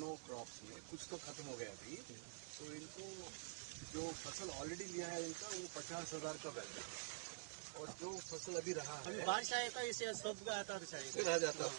No crops में कुछ तो खत्म हो गया अभी, तो इनको जो फसल ऑलरेडी लिया है इनका वो 50,000 का वैल्यू, और जो फसल अभी रहा है बारिश आएगा इसे सब आता है फिर आ जाता है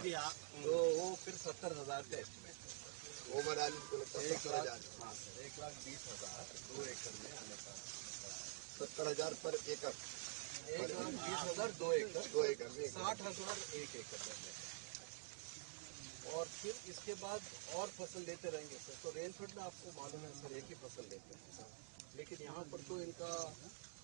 अभी तो वो फिर 70,000 का एस्टिमेट ओवरऑल 1,20,000 2 एकड़ में आने का 70,000 पर एकड़, 1,20,000 2 एकड़, 2 एकड़ में 60,000 1 एकड़ में। और फिर इसके बाद और फसल लेते रहेंगे सर। तो रेनफेड में आपको मालूम है सर एक ही फसल लेते हैं सर, लेकिन यहाँ पर तो इनका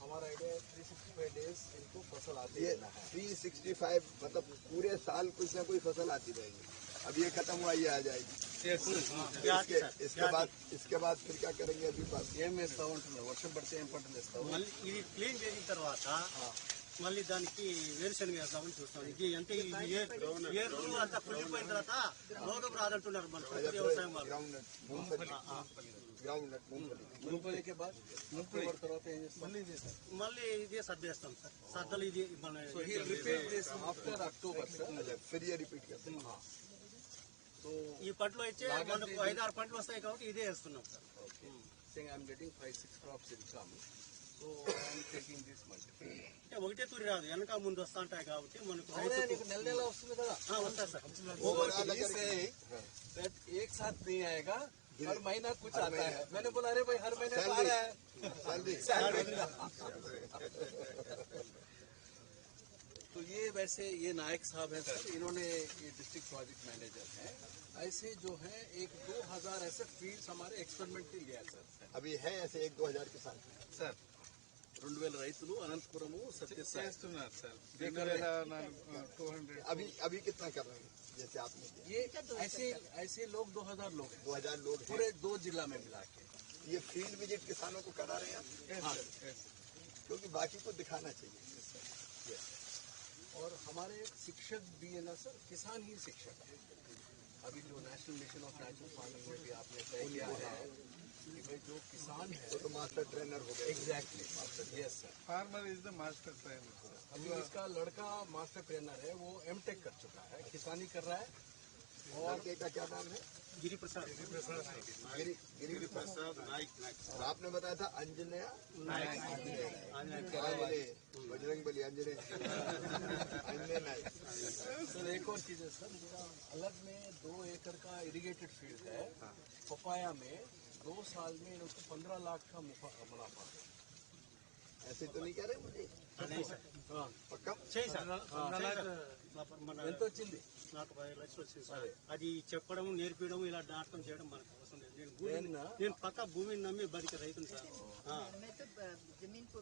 हमारा आइडिया है 365 डेज इनको फसल आती ये रहना है। 365 मतलब पूरे साल कुछ ना कोई फसल आती रहेगी। अब ये खत्म हुआ ये आ जाएगी। इसके बाद फिर क्या करेंगे? अभी बात ఏం వేస్తా ఉంటున్నారు వర్షం పడితే ఏం పంటలు వేస్తావు? మళ్ళీ ఇది క్లీన్ చేసిన తర్వాత మళ్ళీ దానికి వేరుశనగ వేద్దామని చూస్తాం. ఇది అంటే ఏర్లు అంతా కుళ్ళిపోయిన తర్వాత రోగం రాదంటున్నారు మన వ్యవసాయం వాళ్ళు. मूंगफली के बाद अक्टूबर తర్వాత ఏం చేస్తాం? మళ్ళీ ఇదే సర్దేస్తాం సార్. సర్దలు ఇది మన repeat this after October sir, फिर ये रिपीट करते हैं। तो ఈ పంటలో అయితే మనకు 5-6 పంటలు వస్తాయి కాబట్టి ఇదే వేస్తున్నాం sir. saying I am getting 5-6 crops income, so I am taking this much. అంటే ఒకటే తూరి రాదు, వెనక ముందు వస్తా ఉంటాయి కాబట్టి మనకు నీకు నెల నెల వస్తుంది కదా. వస్తాయి సార్. एक साथ नहीं आएगा, हर महीना कुछ आता है. मैंने बोला अरे भाई हर महीने तो आ रहा है सैलरी. तो ये वैसे ये नायक साहब हैं सर, इन्होंने ये डिस्ट्रिक्ट प्रोजेक्ट मैनेजर हैं. ऐसे जो है 1-2 हजार ऐसे फील्ड्स हमारे एक्सपेरिमेंट के लिए है सर. अभी है ऐसे 1-2 हजार किसान సార్ 2,000 రైతులు అనంతపురము సత్యసాయి చేస్తున్నారు సార్. अभी कितना कर रहे हैं जैसे आपने किया? ये ऐसे लोग 2,000 लोग हैं 2,000 लोग हैं। पूरे 2 जिला में मिला के. ये फील्ड विजिट किसानों को करा रहे हैं आप? हाँ क्योंकि बाकी को दिखाना चाहिए। और हमारे शिक्षक भी है ना सर, किसान ही शिक्षक है. अभी जो national mission of natural farming में भी आपने तय किया है कि भाई जो किसान है तो मास्टर ट्रेनर हो गए। Exactly master. Yes sir. Farmer is the master trainer. अभी इसका लड़का मास्टर ट्रेनर है, वो एमटेक कर चुका है, किसानी कर रहा है. और लड़के का क्या नाम है? గిరి ప్రసాద్ गिरी प्रसाद नाइक। और आपने बताया था अंजनेय बजरंग बली अंजनेय नाइक। सर एक और चीज है सर, अलग में 2 एकड़ का इरिगेटेड फील्ड है. पपाया में 2 साल में इनको 15 लाख का मुनाफा. ऐसे तो नहीं कह रहे मुझे? पक्का? చేయి సార్. ఎంత వచ్చింది? నాకు 10 లక్షలు వచ్చింది సార్. అది చెప్పడం నేర్పించడం ఇలా నాటకం చేయడం మనకు అవసరం లేదు. నేను పక్క భూమిని నమ్మి బతికే రైతుని సార్. मैं तो जमीन को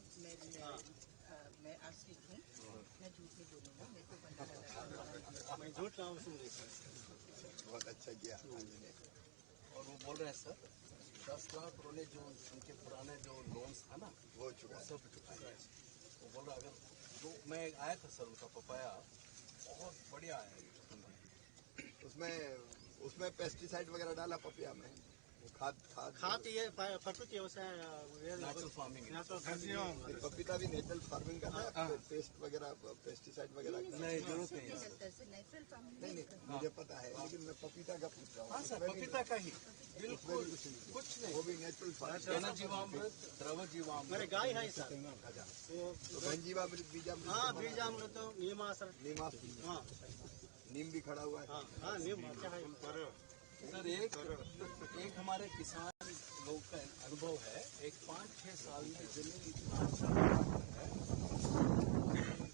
मैं आश्रित हूँ, मैं झूठ नहीं बोलूँगा. मैं तो 15 నేను జూట్ అవసరం లేదు సార్. बहुत अच्छा किया अंजनेय। और वो बोल रहे हैं सर 10 लाख उन्होंने जो उनके पुराने जो लोन्स था ना हो चुका है। सब चुका है. वो बोल रहा अगर जो मैं आया था सर उनका पपाया बहुत बढ़िया आया है. उसमें पेस्टिसाइड वगैरह डाला पपिया में? खाद ये प्रकृति व्यवसाय नेचुरल फार्मिंग है. पपीता भी नेचुरल फार्मिंग का है। पेस्ट वगैरह पेस्टिसाइड वगैरह नहीं जरूरत नहीं है. नेचुरल फार्मिंग नहीं मुझे पता है, लेकिन मैं पपीता का पूछ रहा हूँ। हाँ सर पपीता का ही बिल्कुल कुछ नहीं. वो भी नेचुरल फार्मिंग। घनजीवामृत द्रव जीवामृत मेरे गाय है सर. तो घनजीवामृत बीजामृत हाँ बीजामृत नीमासर. हाँ नीम भी खड़ा हुआ है। हाँ नीम अच्छा है सर. एक हमारे किसान लोग का अनुभव है, एक 5-6 साल में जमीन इतना अच्छा है,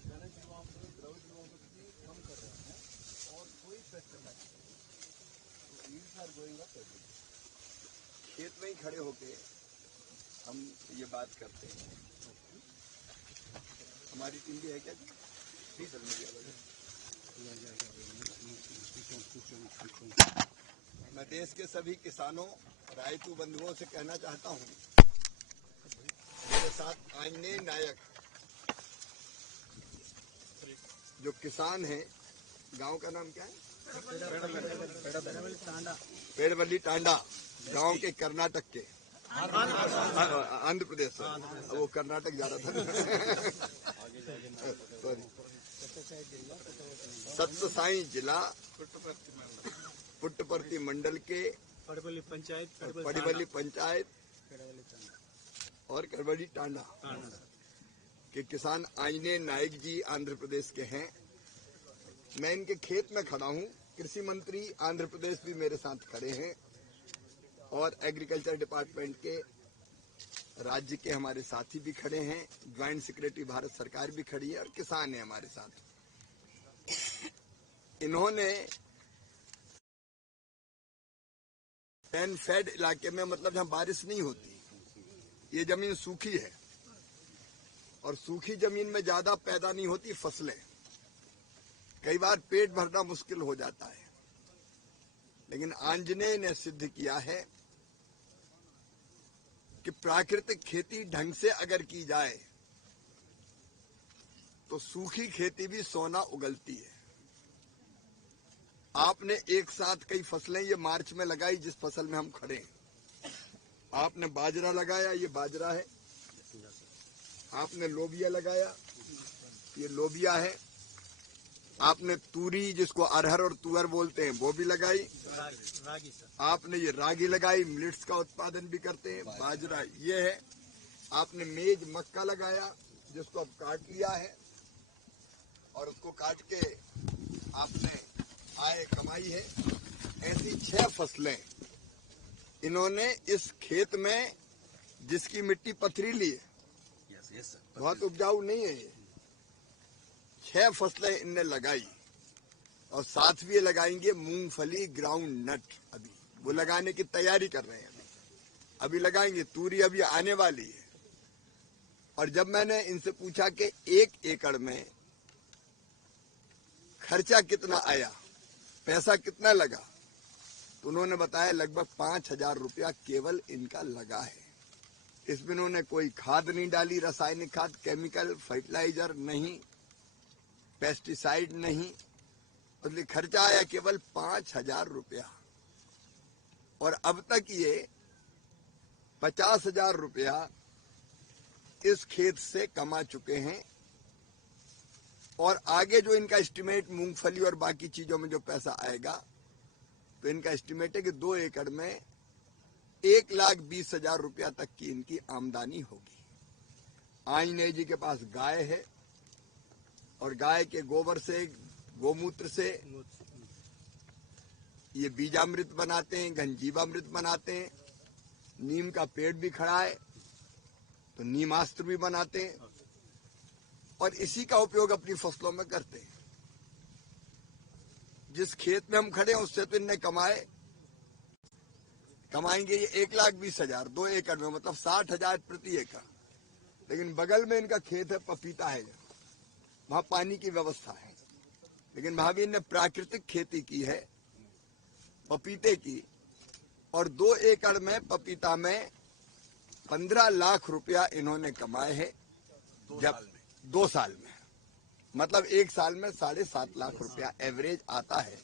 घनजीवामृत द्रव जीवामृत भी कम कर रहे हैं और कोई पेस्टिसाइड गोइंग अप. खेत में ही खड़े होके हम ये बात करते हैं। हमारी टीम भी है क्या जी? डीजल मीडिया वाले। मैं देश के सभी किसानों रायतू बंधुओं से कहना चाहता हूँ, मेरे साथ आंजनेय नायक जो किसान हैं, गांव का नाम क्या है? पेड़वली टांडा गांव के कर्नाटक के आंध्र प्रदेश से। वो कर्नाटक जा रहा था। सॉरी, सत्य साई जिला पुट्टपर्ती मंडल के पड़बली पंचायत पड़िवली पंचायत और करवड़ी टांडा के किसान आईने नायक जी आंध्र प्रदेश के हैं। मैं इनके खेत में खड़ा हूं। कृषि मंत्री आंध्र प्रदेश भी मेरे साथ खड़े हैं और एग्रीकल्चर डिपार्टमेंट के राज्य के हमारे साथी भी खड़े हैं। ज्वाइंट सेक्रेटरी भारत सरकार भी खड़ी है और किसान है हमारे साथ। इन्होंने रेन फेड इलाके में, मतलब जहां बारिश नहीं होती, ये जमीन सूखी है और सूखी जमीन में ज्यादा पैदा नहीं होती फसलें, कई बार पेट भरना मुश्किल हो जाता है। लेकिन आंजनेय ने सिद्ध किया है कि प्राकृतिक खेती ढंग से अगर की जाए तो सूखी खेती भी सोना उगलती है। आपने एक साथ कई फसलें ये मार्च में लगाई, जिस फसल में हम खड़े हैं। आपने बाजरा लगाया, ये बाजरा है। आपने लोबिया लगाया, ये लोबिया है। आपने तूरी, जिसको अरहर और तुअर बोलते हैं, वो भी लगाई। रागी सर। आपने ये रागी लगाई, मिलेट्स का उत्पादन भी करते हैं। बाजरा ये है। आपने मेज मक्का लगाया, जिसको अब काट लिया है और उसको काट के आपने आय कमाई है। ऐसी 6 फसलें इन्होंने इस खेत में, जिसकी मिट्टी पथरीली है, बहुत उपजाऊ नहीं है, ये 6 फसलें इनने लगाई और साथ भी ये लगाएंगे मूंगफली, ग्राउंड नट। अभी वो लगाने की तैयारी कर रहे हैं। अभी लगाएंगे। तूरी अभी आने वाली है। और जब मैंने इनसे पूछा कि 1 एकड़ में खर्चा कितना आया, पैसा कितना लगा, तो उन्होंने बताया लगभग 5,000 रुपया केवल इनका लगा है। इसमें उन्होंने कोई खाद नहीं डाली, रासायनिक खाद, केमिकल, फर्टिलाइजर नहीं, पेस्टिसाइड नहीं, इसलिए खर्चा आया केवल 5,000 रुपया। और अब तक ये 50,000 रुपया इस खेत से कमा चुके हैं। और आगे जो इनका एस्टिमेट मूंगफली और बाकी चीजों में जो पैसा आएगा, तो इनका एस्टिमेट है कि 2 एकड़ में 1,20,000 रुपया तक की इनकी आमदनी होगी। आईने जी के पास गाय है और गाय के गोबर से, गोमूत्र से ये बीजामृत बनाते हैं, गंजीवामृत बनाते हैं। नीम का पेड़ भी खड़ा है तो नीमास्त्र भी बनाते हैं और इसी का उपयोग अपनी फसलों में करते हैं। जिस खेत में हम खड़े हैं उससे तो इनने कमाएंगे ये 1,20,000 2 एकड़ में, मतलब 60,000 प्रति एकड़। लेकिन बगल में इनका खेत है, पपीता है, वहां पानी की व्यवस्था है। लेकिन वहां भी इनने प्राकृतिक खेती की है पपीते की, और 2 एकड़ में पपीता में 15 लाख रुपया इन्होंने कमाए हैं। जब 2 साल में, मतलब 1 साल में 7.5 लाख रुपया एवरेज आता है।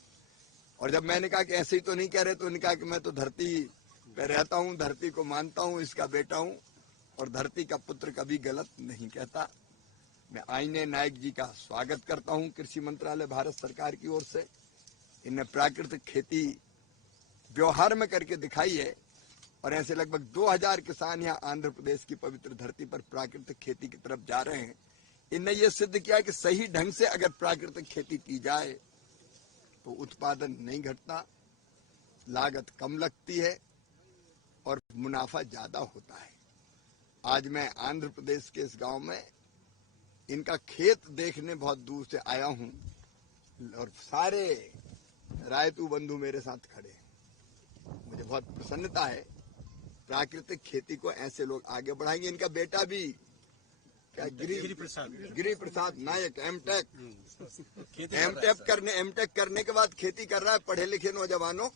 और जब मैंने कहा कि ऐसे ही तो नहीं कह रहे, तो उन्होंने कहा कि मैं तो धरती पे रहता हूँ, धरती को मानता हूँ, इसका बेटा हूँ और धरती का पुत्र कभी गलत नहीं कहता। मैं आईने नायक जी का स्वागत करता हूँ कृषि मंत्रालय भारत सरकार की ओर से। इन्हें प्राकृतिक खेती व्यवहार में करके दिखाई है और ऐसे लगभग 2000 किसान यहाँ आंध्र प्रदेश की पवित्र धरती पर प्राकृतिक खेती की तरफ जा रहे हैं। इनने ये सिद्ध किया कि सही ढंग से अगर प्राकृतिक खेती की जाए तो उत्पादन नहीं घटता, लागत कम लगती है और मुनाफा ज्यादा होता है। आज मैं आंध्र प्रदेश के इस गांव में इनका खेत देखने बहुत दूर से आया हूं और सारे रायतू बंधु मेरे साथ खड़े हैं। मुझे बहुत प्रसन्नता है। प्राकृतिक खेती को ऐसे लोग आगे बढ़ाएंगे। इनका बेटा भी क्या, गिरी प्रसाद नायक, एमटेक करने के बाद खेती कर रहा है, पढ़े लिखे नौजवानों,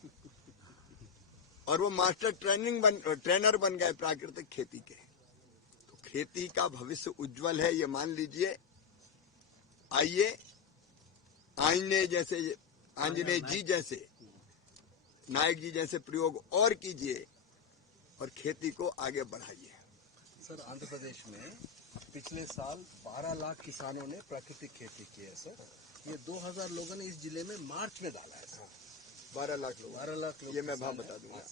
और वो मास्टर ट्रेनर बन गए प्राकृतिक खेती के। तो खेती का भविष्य उज्जवल है, ये मान लीजिए। आइए आंजनेय जी जैसे, नायक जी जैसे प्रयोग और कीजिए और खेती को आगे बढ़ाइए। सर, आंध्र प्रदेश में पिछले साल 12 लाख किसानों ने प्राकृतिक खेती की है सर। ये 2000 लोगों ने इस जिले में मार्च में डाला है सर। 12 लाख लोग 12 लाख लोग ये मैं भाव बता दूंगा।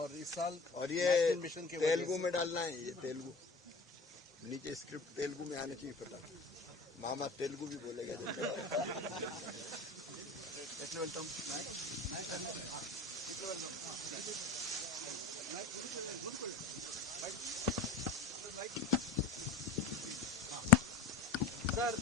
और इस साल और ये नेशनल मिशन के वजह तेलुगु में डालना है, ये तेलुगु नीचे स्क्रिप्ट तेलुगु में आना चाहिए पता। मामा तेलुगु भी बोलेगा जब सर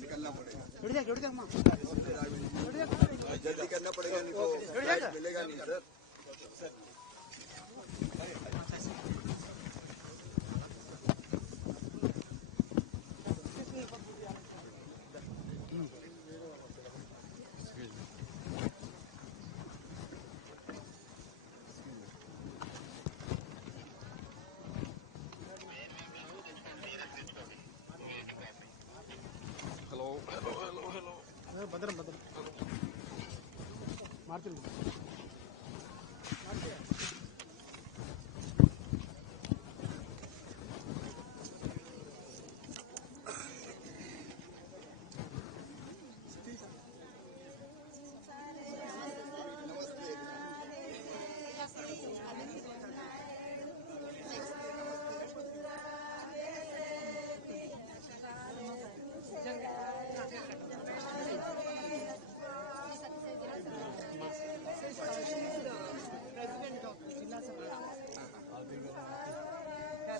निकलना पड़ेगा, जल्दी करना पड़ेगा, नहीं तो मिलेगा नहीं सर। భద్రం మార్చులు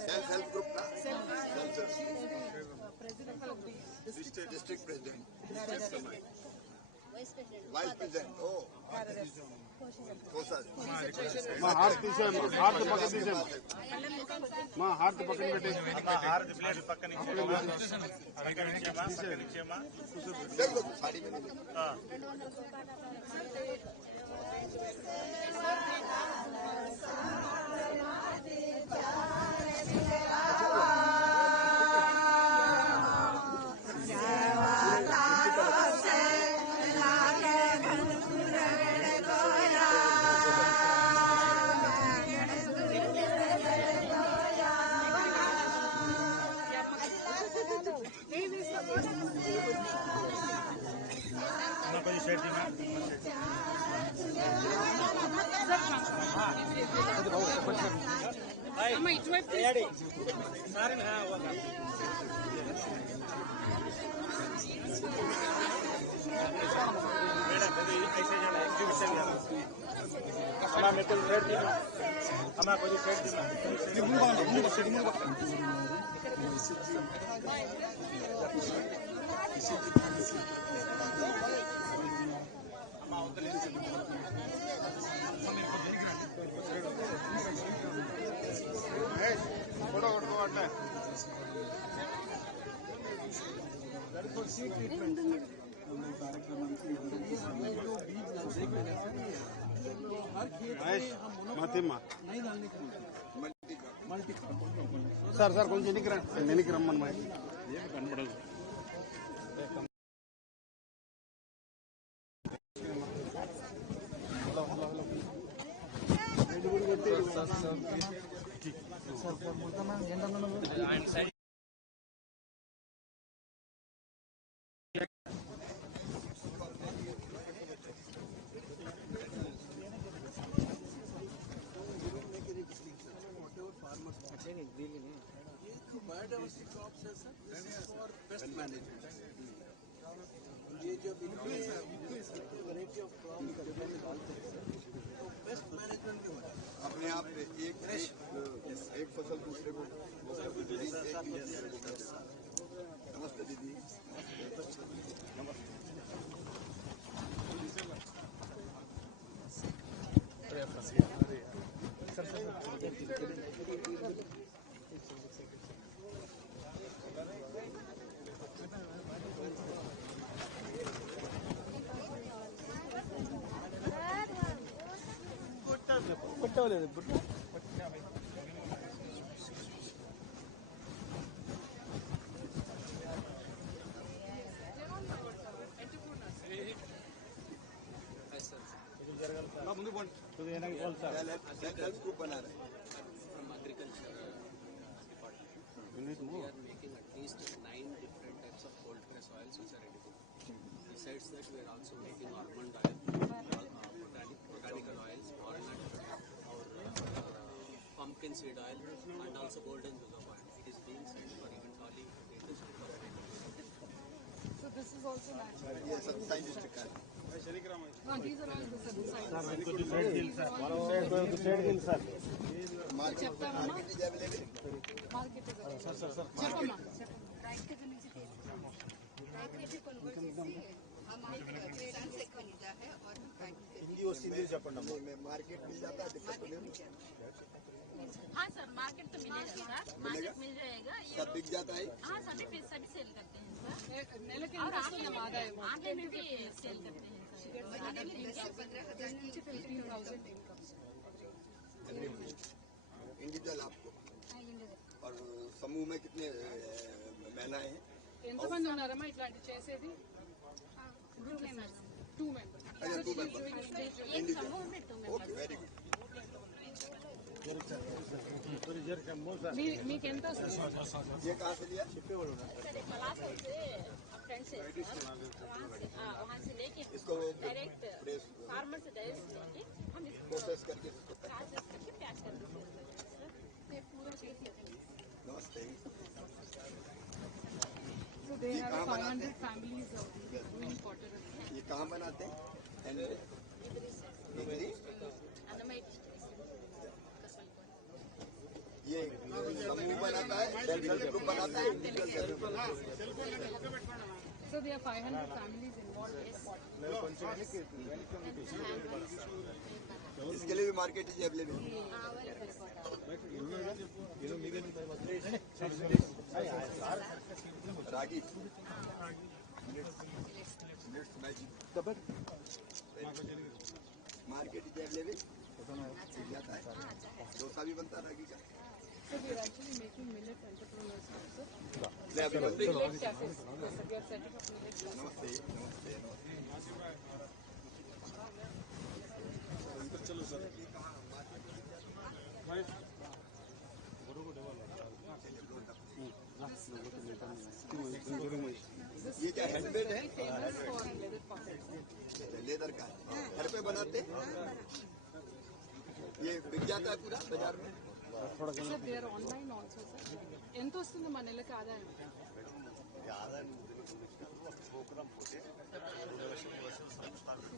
सेल्फ हेल्प ग्रुप ना, डिस्ट्रिक्ट प्रेसिडेंट, वाइस प्रेसिडेंट, ओ మా హార్ట్ తీసేయమ్మా, హార్ట్ పక్కన తీసేయమ్మా, మా హార్ట్ పక్కన పెట్టేసి హారతి ప్లేట్ పక్కన ఇచ్చేయమ్మా, साड़ी में नहीं కొంచెం షేర్ ఫోటో కొట్టుకోవట్లే మతిమ్మా సార్ సార్ కొంచెం ఎన్నికి రమ్మని కనపడదు बायोडाइवर्सिटी क्रॉप्स है सर, फॉर पेस्ट मैनेजमेंट। ये जब वैरायटी ऑफ क्रॉप करके डालते हैं तो पेस्ट मैनेजमेंट की वजह अपने आप एक फसल दूसरे को नमस्ते दीदी। सेल्फ ग्रुप बना रहे हैं। From agriculture department, we are making at least 9 different types of cold press oils which are edible. Besides that, we are also making almond oil, botanical oils, walnut, or pumpkin seed oil, and also golden juice oil. It is being sent for eventually the industry for So this is also natural. ये सब scientist का है। No, these are all the science. Market is available. Market is చెప్పమ్మా market मिल जाता है, दिक्कत तो नहीं। हाँ सर, मार्केट तो मिलेगा सर, मार्केट मिल जाएगा। ये सब बिक जाता है। हाँ, सभी सेल करते हैं सर, నెలకి और ऑनलाइन में भी सेल करते हैं सर। इंडिविजुअल आपको और समूह में कितने महिलाएं हैं? ఎంతమంది ఉన్నారమ్మా ఇట్లాంటి చేసేది? 2 members. अच्छा 2 member individual. Okay very good. మీకు ఎంత వస్తుంది? ये कहाँ से लिया? सर, एक क्लास से फ्रेंड से वहाँ से लेके इसको डायरेक्ट प्रेस फार्मर से डायरेक्ट लेके हम इसको प्रोसेस करके प्रोसेस करके पैक कर देते हैं सर। ये पूरा चीज नमस्ते। So they have 500 families doing pottery. ये कहाँ बनाते हैं? डिग्री ये समूह बनाता है, सेल्फ ग्रुप बनाता है, individual self group. So there are 500 families involved in pottery. इसके लिए भी market is available. Ragi market is available मिल जाता है। डोसा भी बनता है रागी का। So we are actually making millet entrepreneurs also. मैं अभी बंद ही Millet cafes. So we are setting up millet cafes. नमस्ते नमस्ते ये क्या हैंडमेड है? Famous for leather pockets. Leather का घर पे बनाते हैं। ये बिक जाता है पूरा बाजार में। Sir, they are online also, sir. ఎంత వస్తుంది మన నెలకి ఆదాయం?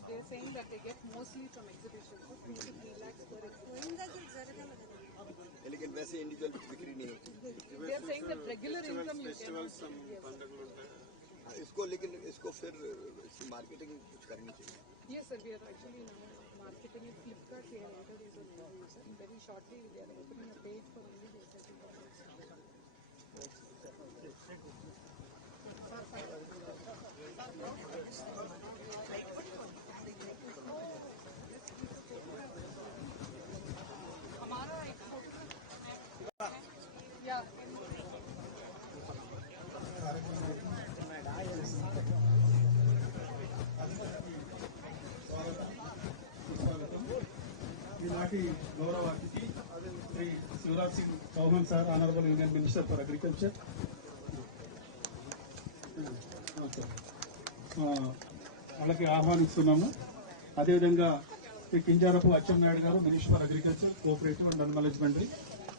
They are saying that they get mostly from exhibitions, so 2 to 3 lakhs per exhibition. लेकिन वैसे इंडिविजुअल बिक्री नहीं होती। They are saying that regular income you get. इसको लेकिन इसको फिर मार्केटिंग कुछ करनी चाहिए। Yes, sir. We are actually now marketing it. Flipkart, we have entered into the sir. Very shortly, they are opening a page for only the setting products. हमारा एक या ఈనాటి గౌరవ అతిథి Shri Shivraj Singh Chouhan sir, honourable union minister for agriculture. వాళ్ళకి ఆహ్వానిస్తున్నాము. అదేవిధంగా Shri Kinjarapu Atchannaidu garu, minister for agriculture, cooperative and అన్మానేజ్మెంటరీ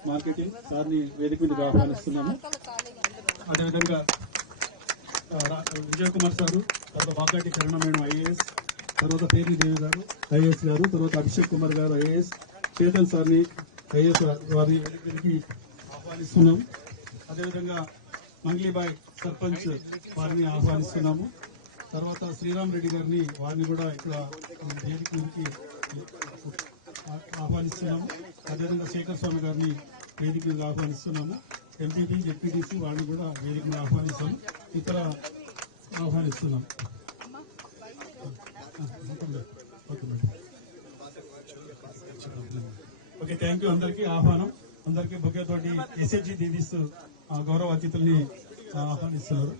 మార్కెటింగ్ సార్ని వేదిక మీదకి ఆహ్వానిస్తున్నాము. అదేవిధంగా విజయ్ కుమార్ సారు, తర్వాత వాకాటి కరుణ మేడం ఐఏఎస్, తర్వాత పేర్ని దేవి గారు ఐఏఎస్ గారు, తర్వాత అభిషేక్ కుమార్ గారు ఐఏఎస్, చేతన్ సార్ని ఐఏఎస్ వారిని వేదికకి ఆహ్వానిస్తున్నాము. అదేవిధంగా మంగ్లీబాయ్ సర్పంచ్ వారిని ఆహ్వానిస్తున్నాము. తర్వాత శ్రీరామ్ రెడ్డి గారిని వారిని కూడా ఇక్కడ వేదిక మీదకి ఆహ్వానిస్తున్నాము. అదేవిధంగా శేఖర్ స్వామి గారిని వేదిక మీద ఆహ్వానిస్తున్నాము. ఎంపీపీ జెడ్పీటీసీ వాళ్ళని కూడా వేదిక మీద ఆహ్వానిస్తాము. ఇతర ఆహ్వానిస్తున్నాం. Okay, thank you. అందరికీ ఆహ్వానం. అందరికీ బొకేతోటి ఎస్హెచ్జి దీదీస్ గౌరవ అతిథుల్ని ఆహ్వానిస్తున్నారు.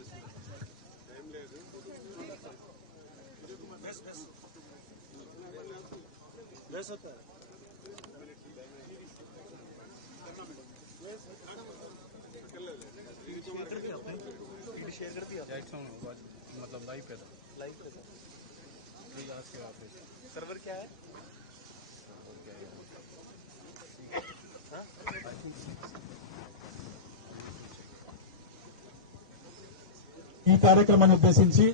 मतलब लाइव पे था आज के सर्वर क्या है ఈ కార్యక్రమాన్ని ఉద్దేశించి